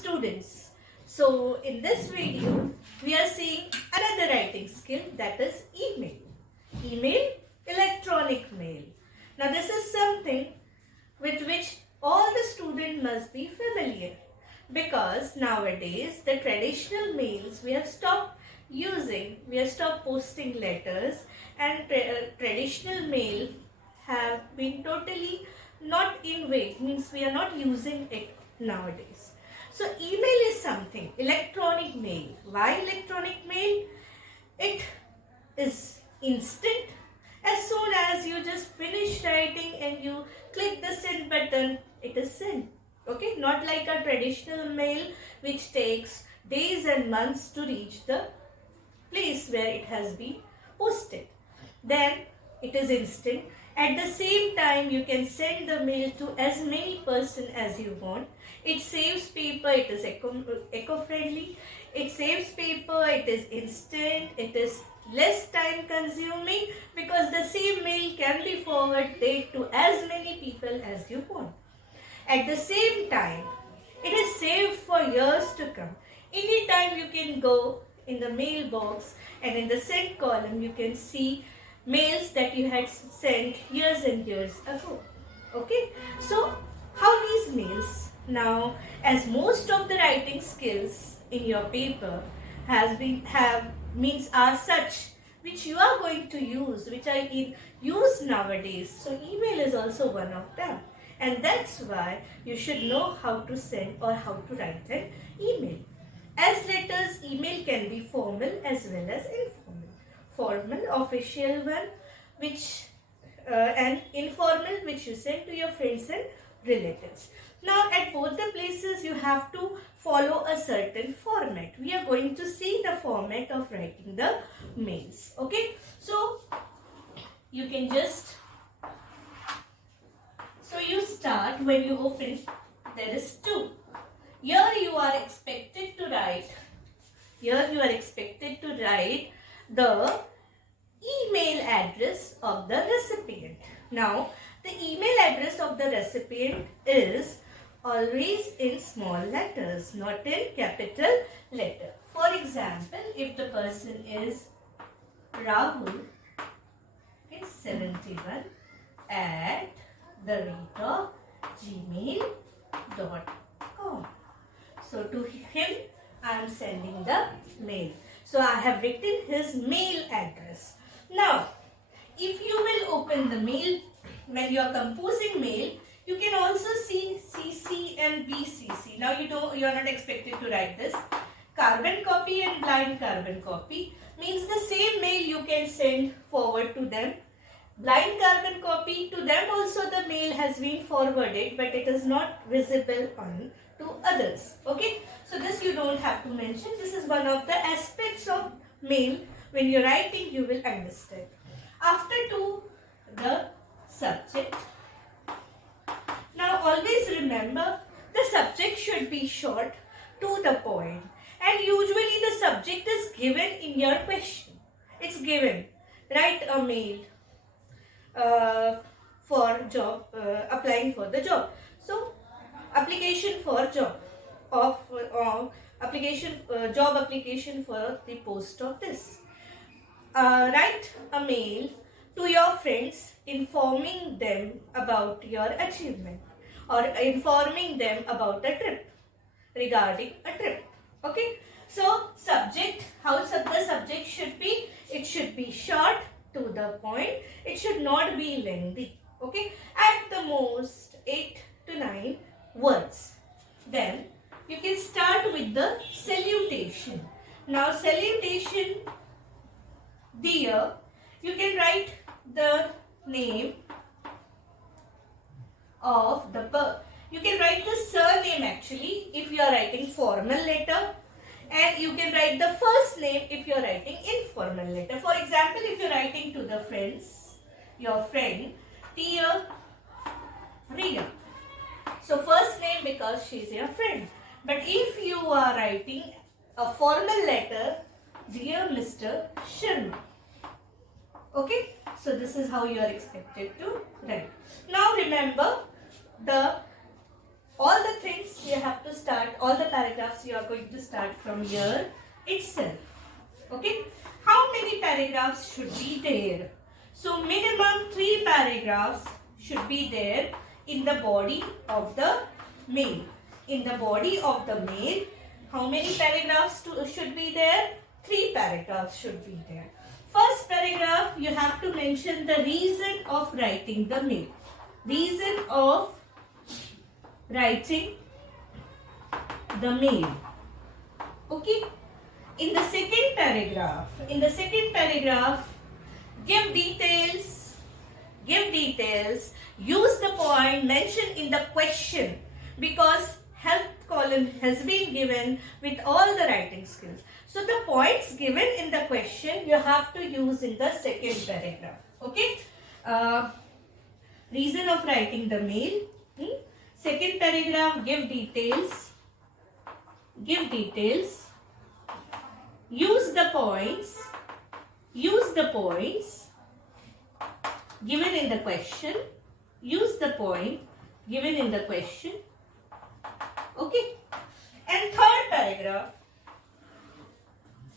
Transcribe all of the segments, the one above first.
students. So in this video we are seeing another writing skill, that is email. Email, electronic mail. Now this is something with which all the students must be familiar, because nowadays the traditional mails we have stopped using, we have stopped posting letters, and traditional mail have been totally not in way, means we are not using it nowadays. So email is something, electronic mail. Why electronic mail? It is instant. As soon as you just finish writing and you click the send button, it is sent. Okay, not like a traditional mail which takes days and months to reach the place where it has been posted. Then it is instant. At the same time, you can send the mail to as many person as you want. It saves paper, it is eco-friendly, it saves paper, it is instant, it is less time consuming, because the same mail can be forwarded to as many people as you want. At the same time, it is saved for years to come. Anytime you can go in the mailbox and in the sent column you can see mails that you had sent years and years ago. Okay, so how these mails? Now, as most of the writing skills in your paper are such which you are going to use, which are in use nowadays, so email is also one of them, and that's why you should know how to send or how to write an email. As letters, email can be formal as well as informal. Formal, official one, which and informal, which you send to your friends and relatives. Now, at both the places, you have to follow a certain format. We are going to see the format of writing the mails. Okay, so you can just, so you start when you open, there is two. Here you are expected to write the email address of the recipient. Now, the email address of the recipient is always in small letters, not in capital letter. For example, if the person is Rahul, okay, 71 at the rate of gmail.com. So to him I am sending the mail. So I have written his mail address. Now, if you will open the mail, when you are composing mail, you can also see CC and BCC. Now you are not expected to write this. Carbon copy and blind carbon copy means the same mail you can send forward to them. Blind carbon copy, to them also the mail has been forwarded, but it is not visible on to others. Okay, so this you don't have to mention. This is one of the aspects of mail. When you're writing, you will understand. After to the subject. Now always remember, the subject should be short, to the point, and usually the subject is given in your question. It's given. Write a mail for job, applying for the job. So application for job of job application for the post of this. Write a mail to your friends informing them about your achievement, or informing them about a trip, regarding a trip. Okay, so subject, how the subject should be? It should be short, to the point. It should not be lengthy. Okay, at the most 8 to 9 words. Then you can start with the salutation. Now salutation, dear, you can write the name of the you can write the surname actually if you are writing formal letter, and you can write the first name if you are writing informal letter. For example, if you are writing to the friends, your friend, dear Riya. So first name because she is your friend. But if you are writing a formal letter, dear Mr. Sharma. Okay, so this is how you are expected to write. Now remember, all the things you have to start all the paragraphs you are going to start from here itself. Okay. How many paragraphs should be there? So minimum 3 paragraphs should be there in the body of the mail. In the body of the mail, how many paragraphs should be there? 3 paragraphs should be there. First paragraph, you have to mention the reason of writing the mail. Reason of writing the mail. Okay. In the second paragraph, give details, use the point mentioned in the question, because help column has been given with all the writing skills. So the points given in the question you have to use in the second paragraph. Okay. Reason of writing the mail. Second paragraph, give details. Use the points given in the question. Use the point given in the question. Okay. And third paragraph,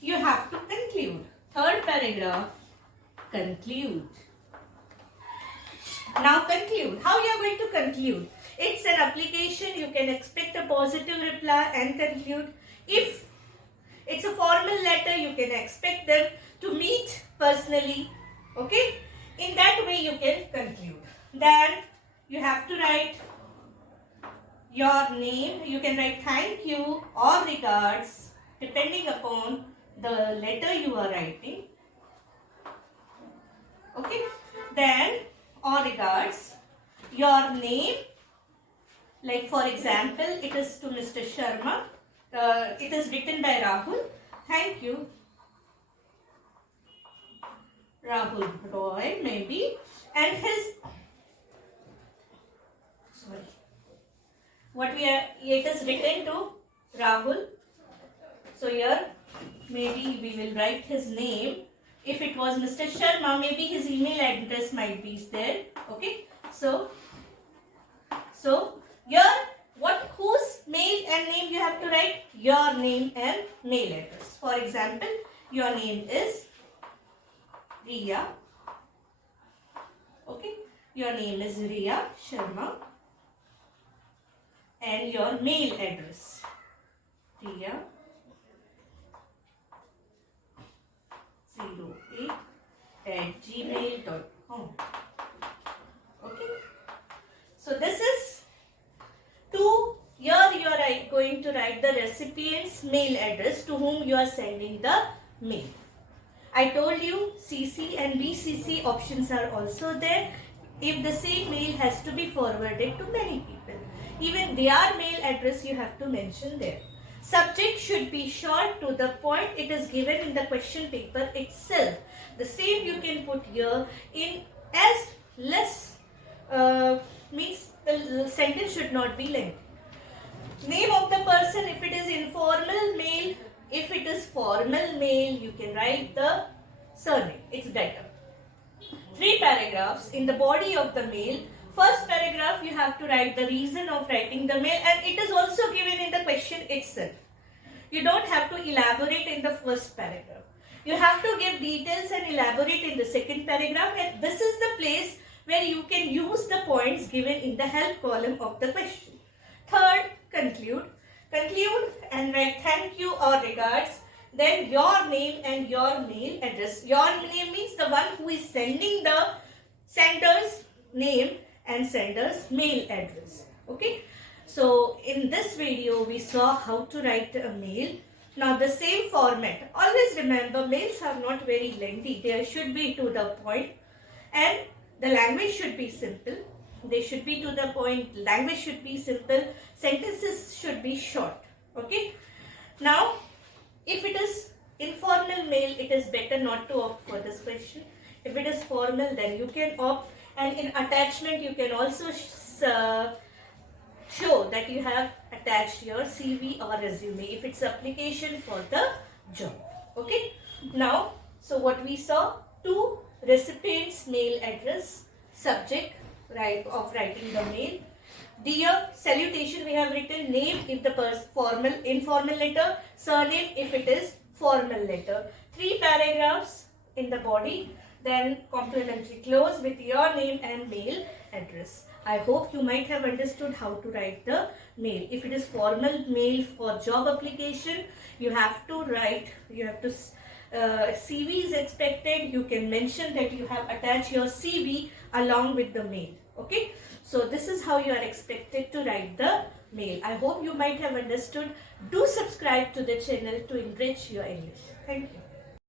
you have to conclude. Third paragraph, conclude. Now conclude. How you are going to conclude? It's an application. You can expect a positive reply and conclude. If it's a formal letter, you can expect them to meet personally. Okay? In that way you can conclude. Then you have to write your name. You can write thank you or regards depending upon the letter you are writing. Okay? Then or regards, your name, like for example, it is to Mr. Sharma. It is written by Rahul. Thank you, Rahul Roy, maybe, and his, it is written to Rahul. So here maybe we will write his name. If it was Mr. Sharma, maybe his email address might be there. Okay. So here whose mail and name you have to write? Your name and mail address. For example, your name is Riya. Okay. Your name is Riya Sharma. And your mail address, Riya 08@gmail.com. Okay. So this is here you are going to write the recipient's mail address to whom you are sending the mail. I told you CC and BCC options are also there if the same mail has to be forwarded to many people. Even their mail address you have to mention there. Subject should be short to the point. It is given in the question paper itself. The same you can put here in as less, means the sentence should not be lengthy. Name of the person, if it is informal mail. If it is formal mail, you can write the surname. It's better. 3 paragraphs in the body of the mail. First paragraph you have to write the reason of writing the mail, and it is also given in the question itself. You don't have to elaborate in the first paragraph. You have to give details and elaborate in the second paragraph, and this is the place where you can use the points given in the help column of the question. Third, conclude. Conclude and write thank you or regards. Then your name and your mail address. Your name means the one who is sending the sender's name and sender's mail address. Okay. So in this video we saw how to write a mail. Now the same format. Always remember, mails are not very lengthy. They should be to the point, and the language should be simple. They should be to the point. Language should be simple. Sentences should be short. Okay. Now, if it is informal mail, it is better not to opt for this question. If it is formal, then you can opt. And in attachment, you can also show that you have attached your CV or resume if it's application for the job. Okay. Now, so what we saw, 2 recipients' mail address, subject of writing the mail, Dear, salutation we have written, name if the formal, informal letter, surname if it is formal letter. 3 paragraphs in the body, then complimentary close with your name and mail address. I hope you might have understood how to write the mail. If it is formal mail for job application, you have to write, CV is expected. You can mention that you have attached your CV along with the mail. Okay. So this is how you are expected to write the mail. I hope you might have understood. Do subscribe to the channel to enrich your English. Thank you.